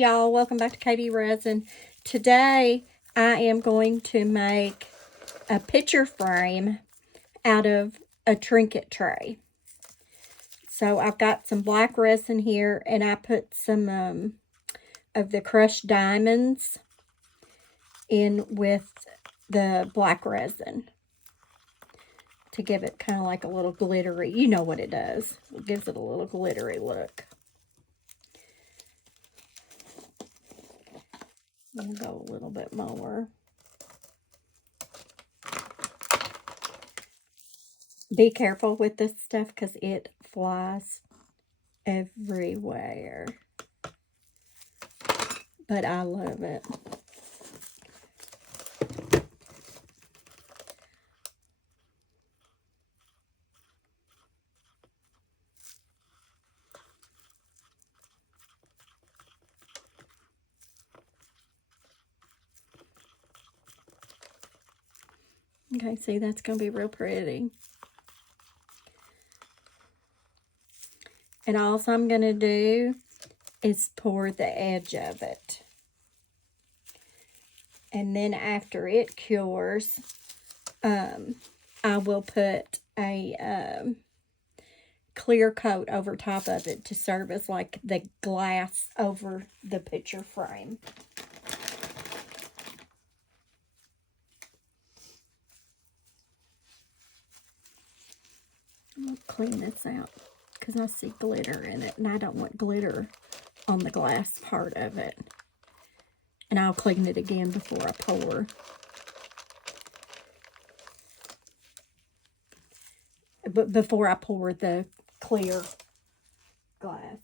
y'all, welcome back to Katie Resin. Today I am going to make a picture frame out of a trinket tray. So I've got some black resin here, and I put some of the crushed diamonds in with the black resin to give it kind of like a little glittery. You know what it does. It gives it a little glittery look. We'll go a little bit more. Be careful with this stuff because it flies everywhere. But I love it. Okay, see, that's going to be real pretty. And all I'm going to do is pour the edge of it. And then after it cures, I will put a clear coat over top of it to serve as like the glass over the picture frame. I'll clean this out because I see glitter in it, and I don't want glitter on the glass part of it. And I'll clean it again before I pour. But before I pour the clear glass.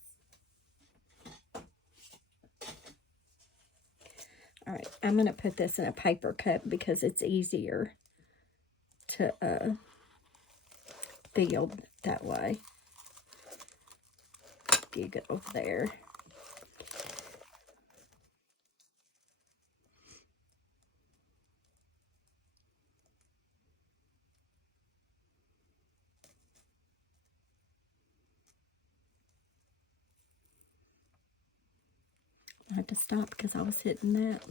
All right, I'm going to put this in a paper cup because it's easier to feel that way. You go there. I had to stop because I was hitting that.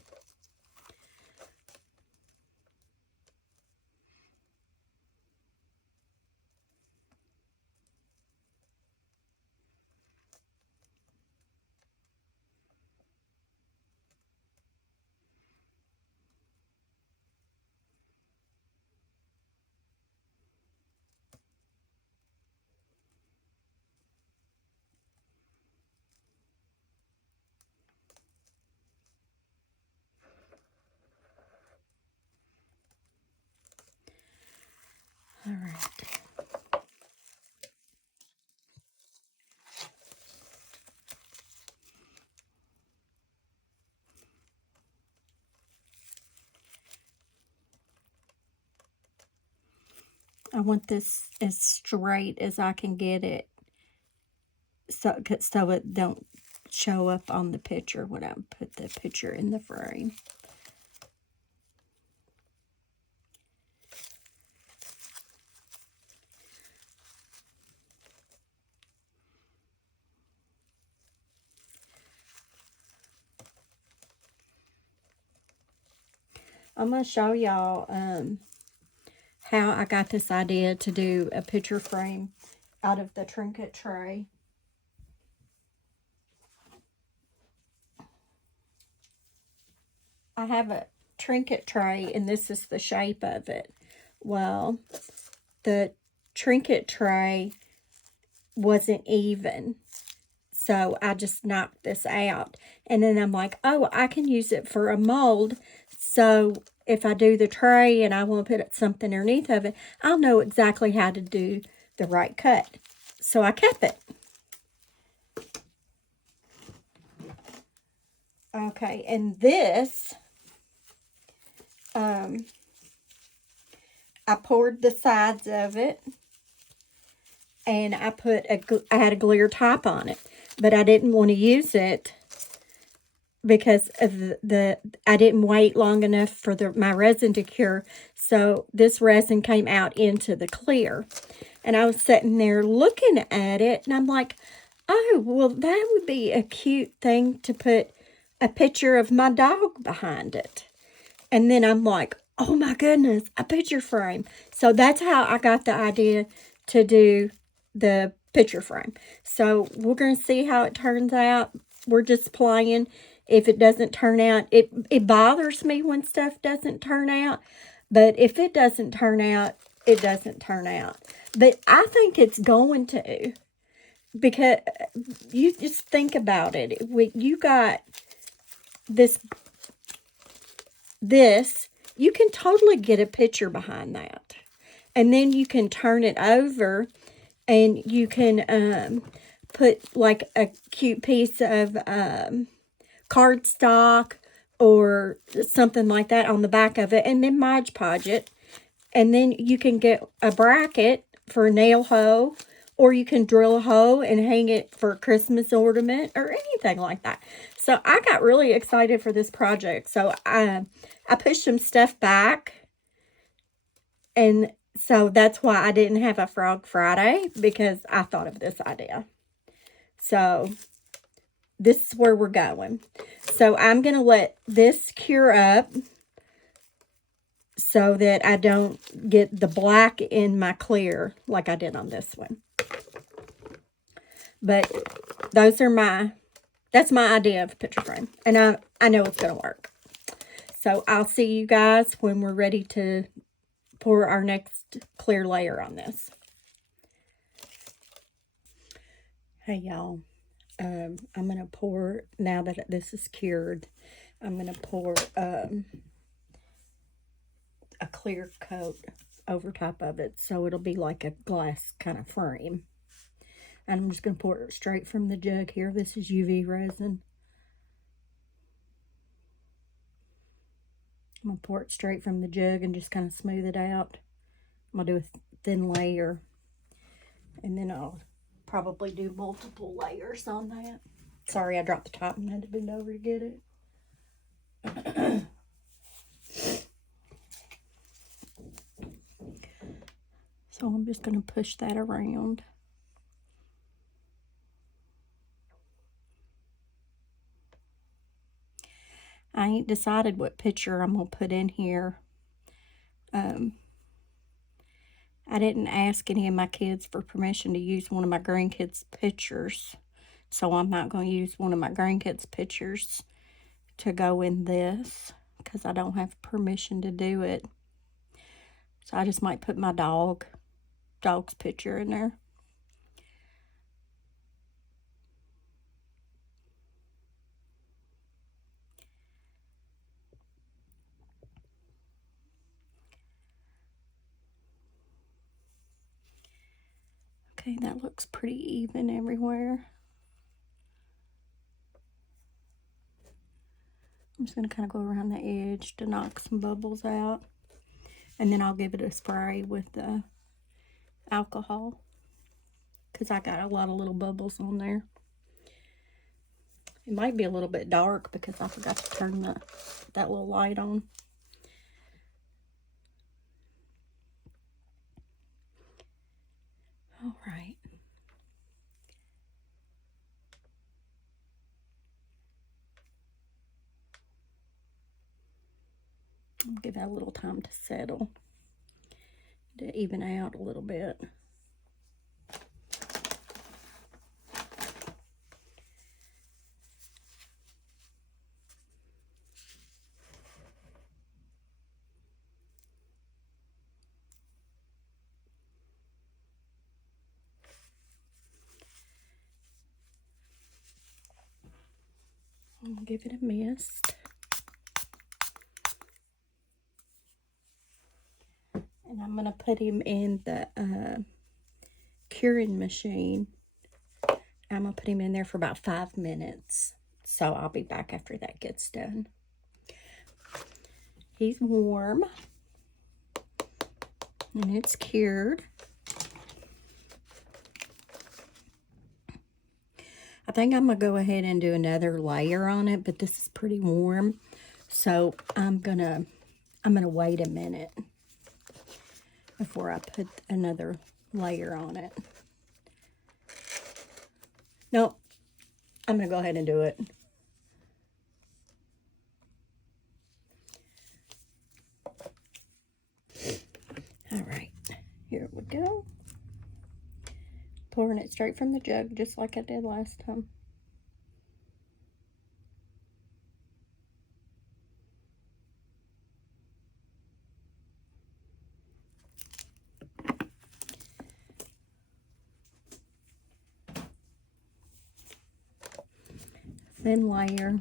All right. I want this as straight as I can get it, so it don't show up on the picture when I put the picture in the frame. I'm going to show y'all how I got this idea to do a picture frame out of the trinket tray. I have a trinket tray, and this is the shape of it. Well, the trinket tray wasn't even, so I just knocked this out. And then I'm like, oh, I can use it for a mold. So if I do the tray and I want to put something underneath of it, I'll know exactly how to do the right cut. So I kept it. Okay, and this, I poured the sides of it, and I had a clear top on it, but I didn't want to use it because of I didn't wait long enough for my resin to cure, so this resin came out into the clear. And I was sitting there looking at it, and I'm like, oh, well, that would be a cute thing to put a picture of my dog behind it. And then I'm like, oh my goodness, a picture frame. So that's how I got the idea to do the picture frame. So we're going to see how it turns out. We're just playing. If it doesn't turn out, it bothers me when stuff doesn't turn out. But if it doesn't turn out, it doesn't turn out. But I think it's going to. Because you just think about it. You got this, you can totally get a picture behind that. And then you can turn it over and you can put like a cute piece of cardstock or something like that on the back of it, and then Mod Podge it. And then you can get a bracket for a nail hole, or you can drill a hole and hang it for a Christmas ornament or anything like that. So I got really excited for this project. So I pushed some stuff back, and so that's why I didn't have a Frog Friday, because I thought of this idea. So this is where we're going. So I'm going to let this cure up so that I don't get the black in my clear like I did on this one. But those are that's my idea of a picture frame. And I know it's going to work. So I'll see you guys when we're ready to pour our next clear layer on this. Hey y'all, I'm going to pour, now that this is cured, I'm going to pour a clear coat over top of it, so it'll be like a glass kind of frame. And I'm just going to pour it straight from the jug here. This is UV resin. I'm going to pour it straight from the jug and just kind of smooth it out. I'm going to do a thin layer, and then I'll probably do multiple layers on that. Sorry, I dropped the top and had to bend over to get it. So I'm just going to push that around. I ain't decided what picture I'm going to put in here. I didn't ask any of my kids for permission to use one of my grandkids' pictures. So I'm not going to use one of my grandkids' pictures to go in this, because I don't have permission to do it. So I just might put my dog's picture in there. Okay, that looks pretty even everywhere. I'm just going to kind of go around the edge to knock some bubbles out. And then I'll give it a spray with the alcohol, because I got a lot of little bubbles on there. It might be a little bit dark because I forgot to turn that little light on. All right. I'll give that a little time to settle, to even out a little bit. I'm gonna give it a mist. And I'm gonna put him in the curing machine. I'm gonna put him in there for about 5 minutes. So I'll be back after that gets done. He's warm. And it's cured. I think I'm gonna go ahead and do another layer on it, but this is pretty warm. So I'm gonna wait a minute before I put another layer on it. Nope, I'm gonna go ahead and do it. pouring it straight from the jug, just like I did last time. Thin layer.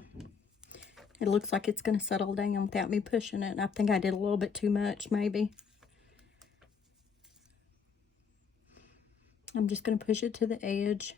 It looks like it's going to settle down without me pushing it. I think I did a little bit too much, maybe. I'm just going to push it to the edge.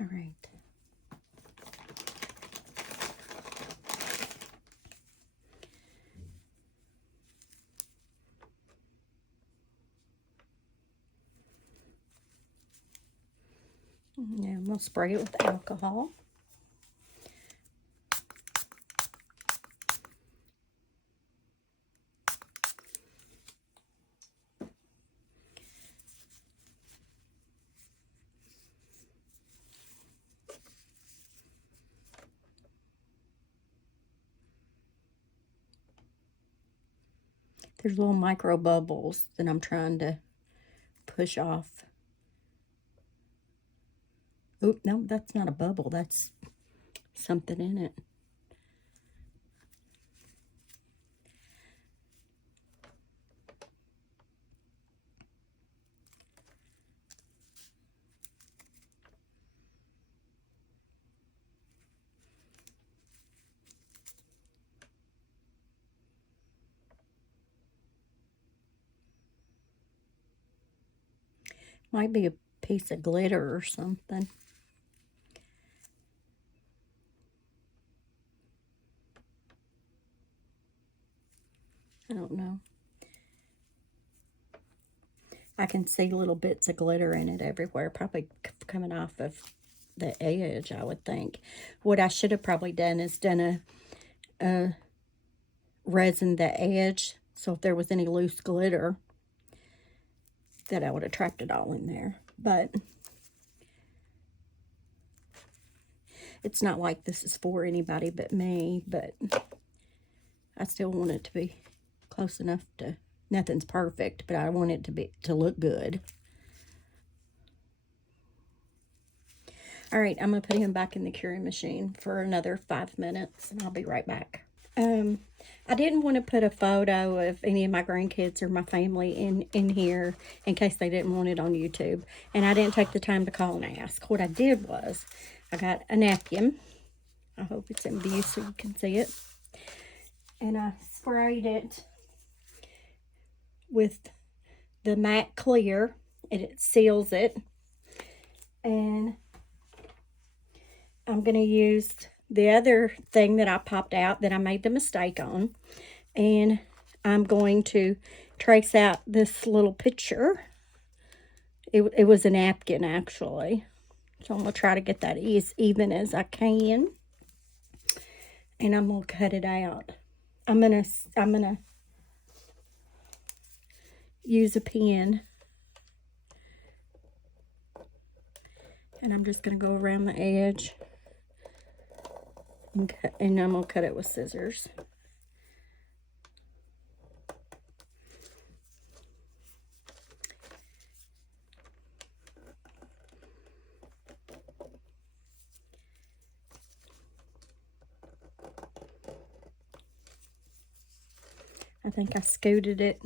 All right. Now I'm going to spray it with alcohol. There's little micro bubbles that I'm trying to push off. Oh, no, that's not a bubble. That's something in it. Might be a piece of glitter or something. I don't know. I can see little bits of glitter in it everywhere, probably coming off of the edge, I would think. What I should have probably done is done a resin the edge, so if there was any loose glitter, that I would have trapped it all in there. But it's not like this is for anybody but me, but I still want it to be close enough to, nothing's perfect, but I want it to look good. All right, I'm going to put him back in the curing machine for another 5 minutes, and I'll be right back. I didn't want to put a photo of any of my grandkids or my family in here in case they didn't want it on YouTube. And I didn't take the time to call and ask. What I did was I got a napkin. I hope it's in view so you can see it. And I sprayed it with the matte clear, and it seals it. And I'm going to use the other thing that I popped out that I made the mistake on, and I'm going to trace out this little picture. It was a napkin, actually, so I'm going to try to get that as even as I can, and I'm going to cut it out. I'm gonna use a pen, and I'm just going to go around the edge and I'm going to cut it with scissors. I think I scooted it.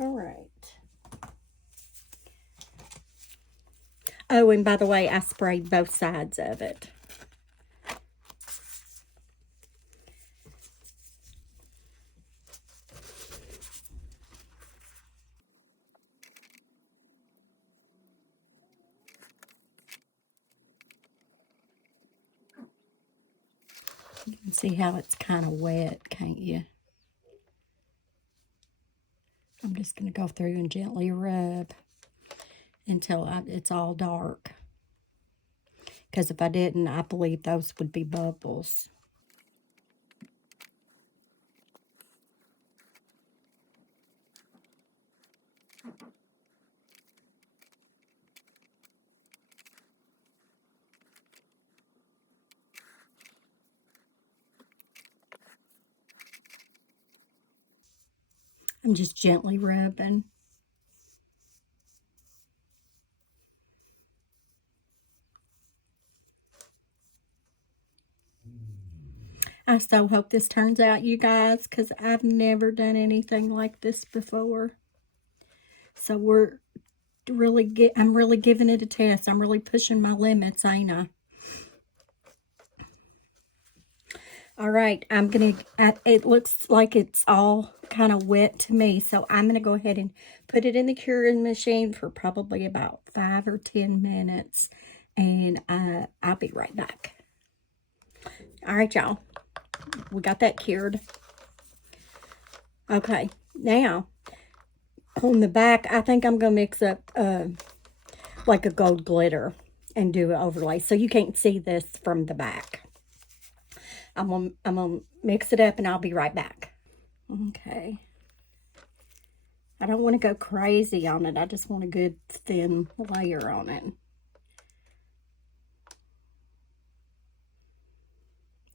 All right. Oh, and by the way, I sprayed both sides of it. You can see how it's kind of wet, can't you? I'm just going to go through and gently rub until it's all dark. Because if I didn't, I believe those would be bubbles. I'm just gently rubbing. I so hope this turns out, you guys, because I've never done anything like this before. So I'm really giving it a test. I'm really pushing my limits, ain't I? All right, it looks like it's all kind of wet to me, so I'm going to go ahead and put it in the curing machine for probably about 5 or 10 minutes, and I'll be right back. All right, y'all, we got that cured. Okay, now, on the back, I think I'm going to mix up like a gold glitter and do an overlay, so you can't see this from the back. I'm gonna mix it up and I'll be right back. Okay. I don't want to go crazy on it. I just want a good thin layer on it.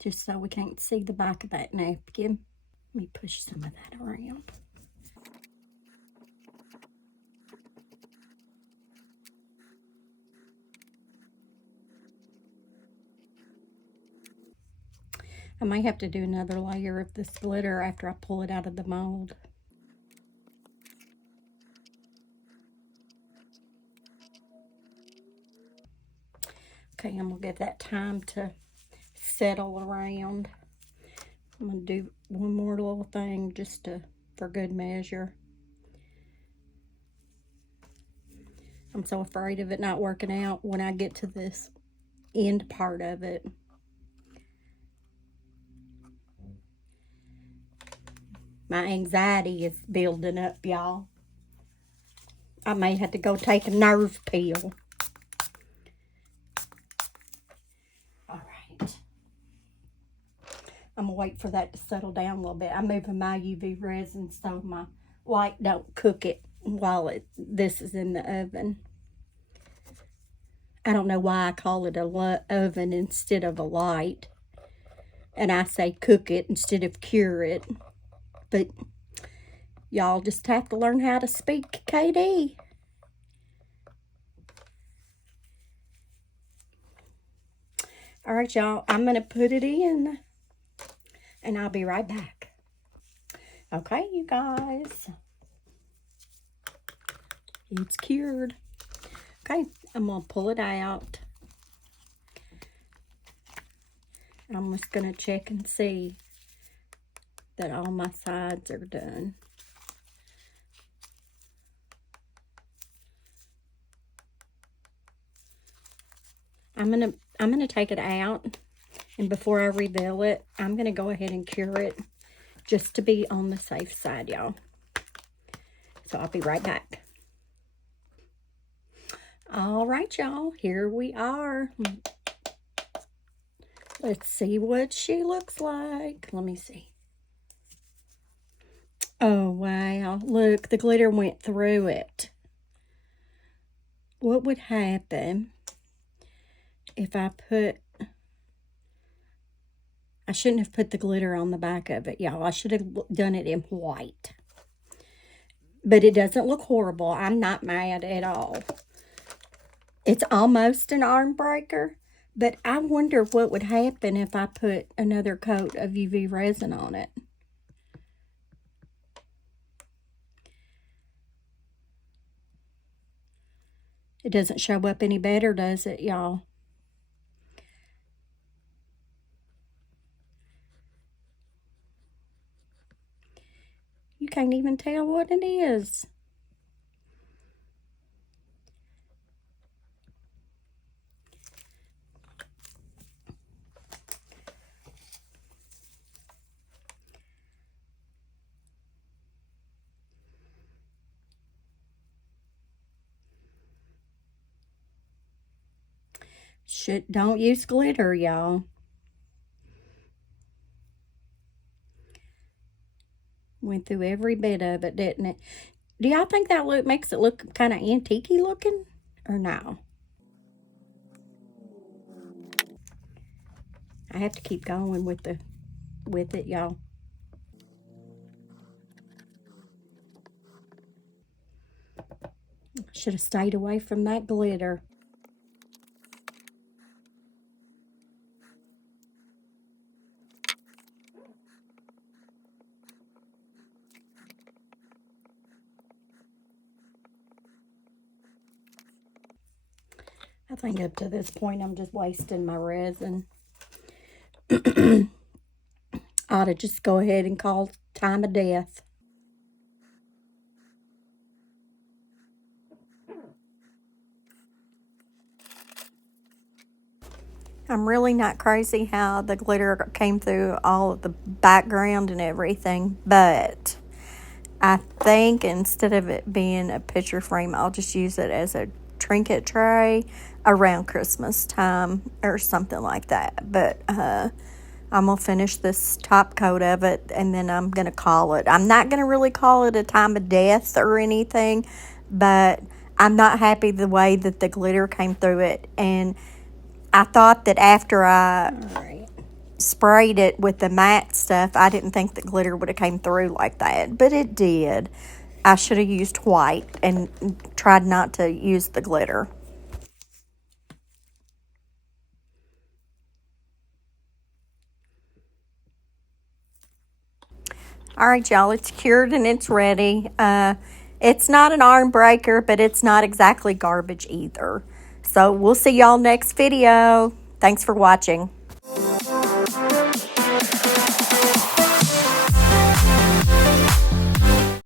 Just so we can't see the back of that napkin. Let me push some of that around. I might have to do another layer of this glitter after I pull it out of the mold. Okay, I'm going to give that time to settle around. I'm going to do one more little thing just for good measure. I'm so afraid of it not working out when I get to this end part of it. My anxiety is building up, y'all. I may have to go take a nerve pill. All right. I'm going to wait for that to settle down a little bit. I'm moving my UV resin so my light don't cook it while this is in the oven. I don't know why I call it a oven instead of a light. And I say cook it instead of cure it. But y'all just have to learn how to speak KD. All right, y'all, I'm going to put it in, and I'll be right back. Okay, you guys. It's cured. Okay, I'm going to pull it out. I'm just going to check and see that all my sides are done. I'm gonna take it out, and before I reveal it, I'm gonna go ahead and cure it just to be on the safe side, y'all. So I'll be right back. All right, y'all, here we are. Let's see what she looks like. Let me see. Oh, wow. Look, the glitter went through it. What would happen if I shouldn't have put the glitter on the back of it, y'all. I should have done it in white. But it doesn't look horrible. I'm not mad at all. It's almost an arm breaker, but I wonder what would happen if I put another coat of UV resin on it. It doesn't show up any better, does it, y'all? You can't even tell what it is. Don't use glitter, y'all. Went through every bit of it, didn't it? Do y'all think that makes it look kind of antique-y looking, or no? I have to keep going with it, y'all. Should have stayed away from that glitter. I think up to this point, I'm just wasting my resin. I ought to just go ahead and call time of death. I'm really not crazy how the glitter came through all of the background and everything, but I think instead of it being a picture frame, I'll just use it as a trinket tray around Christmas time or something like that. But I'm going to finish this top coat of it, and then I'm going to call it. I'm not going to really call it a time of death or anything, but I'm not happy the way that the glitter came through it. And I thought that after I sprayed it with the matte stuff, I didn't think the glitter would have came through like that, but it did. I should have used white and tried not to use the glitter. All right, y'all, it's cured and it's ready. It's not an arm breaker, but it's not exactly garbage either. So we'll see y'all next video. Thanks for watching.